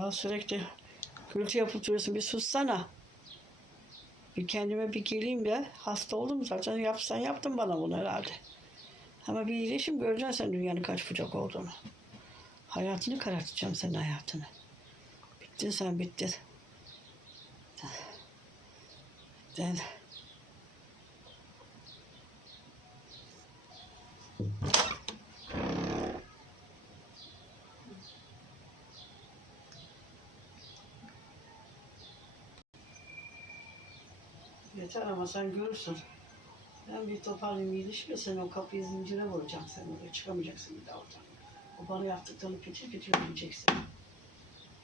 Ya sürekli gürültü yapıp duruyorsun. Bir sussana. Bir kendime bir geleyim de hasta oldum zaten yapsan yaptın bana bunu herhalde. Ama bir iyileşim göreceksin sen dünyanın kaç bucak olduğunu. Hayatını karartacağım senin hayatını. Bittin sen bittin. Bittin. Yeter ama sen görürsün. Ben bir toparlayayım iyileşme sen o kapıyı zincire vuracağım sen oraya çıkamayacaksın bir daha oradan. O bana yaptıklarını pitir pitir ödeyeceksin.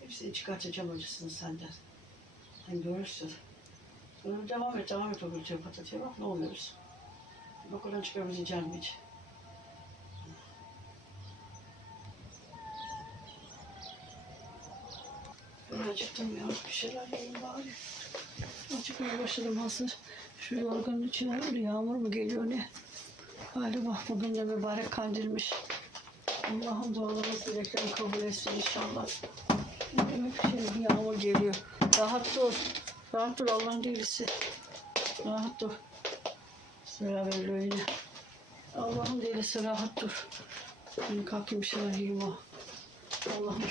Hepsini çıkartacağım acısını senden. Sen görürsün. Sonra devam et devam et o gürültüye patatıya bak ne oluyoruz. Bak oradan çıkabileceğim hiç. Ben acıktım ya bir şeyler yiyeyim bari. Acıkmaya başladım hazır. Şu yorganın içine öyle yağmur mu geliyor ne? Galiba bugün de mübarek kandilmiş. Allah'ım dualarımız dileklerini kabul etsin inşallah. Evet, şimdi yağmur geliyor. Rahat dur. Rahat dur Allah'ın delisi. Rahat dur. Veriyor yine. Allah'ın delisi rahat dur. Şimdi kalkayım bir şeyler yiyeyim o. Allah'ım.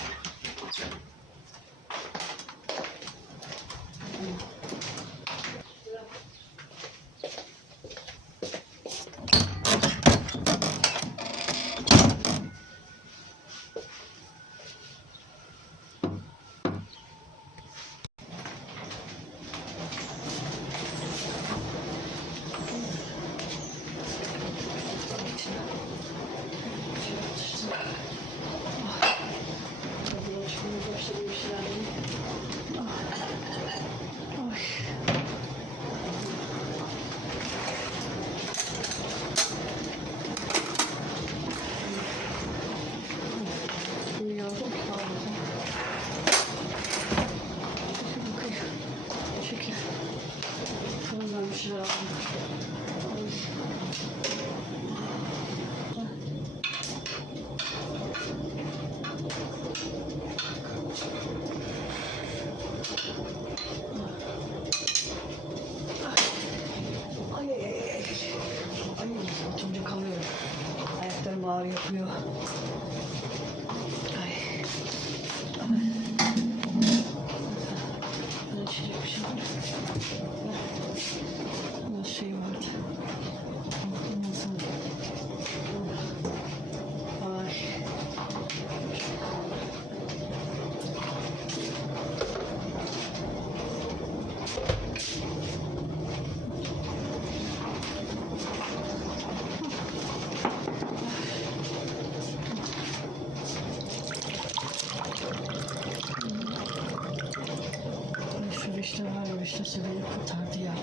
Vişnesi beni kurtardı ya.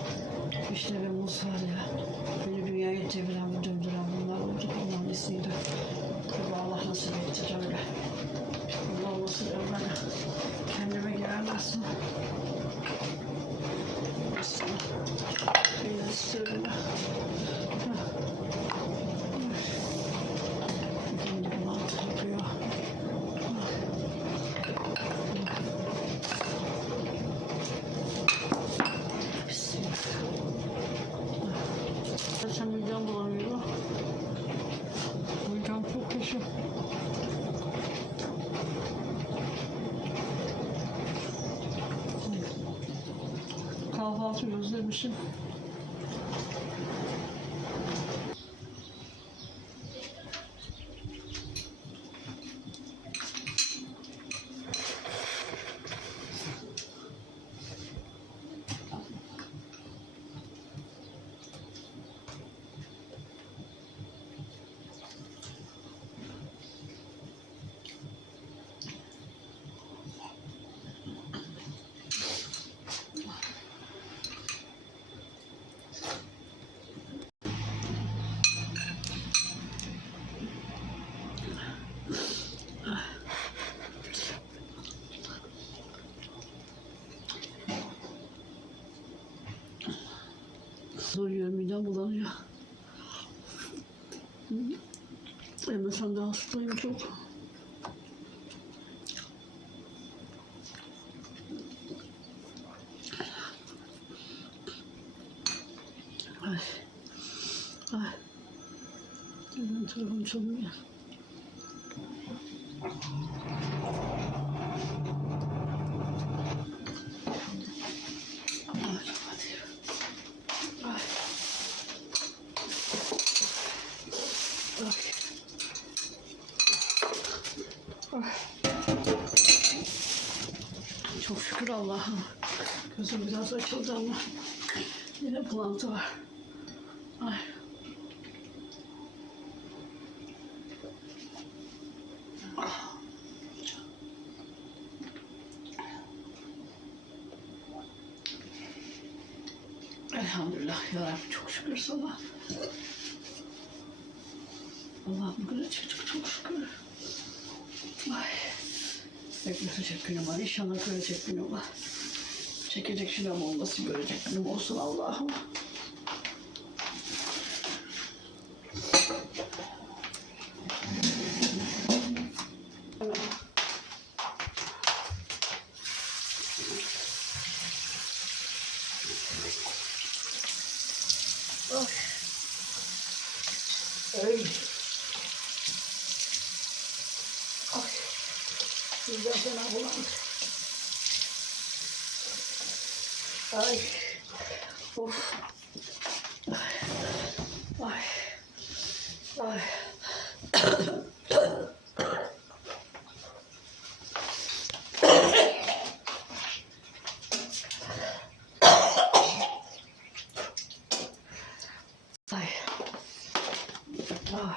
Vişne ve muz var ya. Beni dünyaya çeviren, döndüren bunlar oldu. Bunların nesiydi. Tabi Allah nasip etti öyle. Allah olmasın öyle. Kendime gelemezsin. Nasıl? Yine istiyorum ya. Şimdi bulantı yapıyor. Sen midem bulanıyor. Midem çok kötü. Kahvaltı özlemişim. soruyor, midem bulanıyor. Hem sen de hastayım çok. Ay. Ay. Benim telefon çalıyor. Allah'ım. Gözüm biraz açıldı ama yine bulantı var. Ay. Elhamdülillah ya Rabbi çok şükür sana. Allah'ım bugüne çıktık çok şükür. Bekletecek günüm var. İnşallah görecek günüm var. Çekecek şuram olması görecek günüm olsun Allah'ım. Ay. Ay. Ay. Sizden fena bulandı. Ay. Of. Ay. Ay. Ay. Ay. Ay.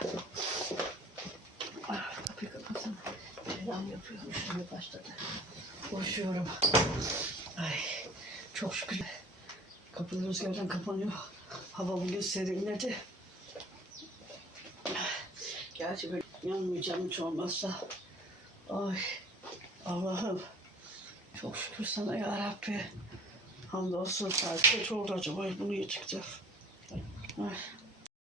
Ay, kapıyı kapatın. Selam yapıyorum. Şimdi başladı. Koşuyorum. Ay. Çok şükür. Kapılar rüzgardan kapanıyor. Hava bugün serinledi. Gerçi böyle yanmayacağım hiç olmazsa. Ay. Allah'ım. Çok şükür sana ya Rabbi. Hamdolsun kaç oldu acaba bunu yiyecekler. Ay.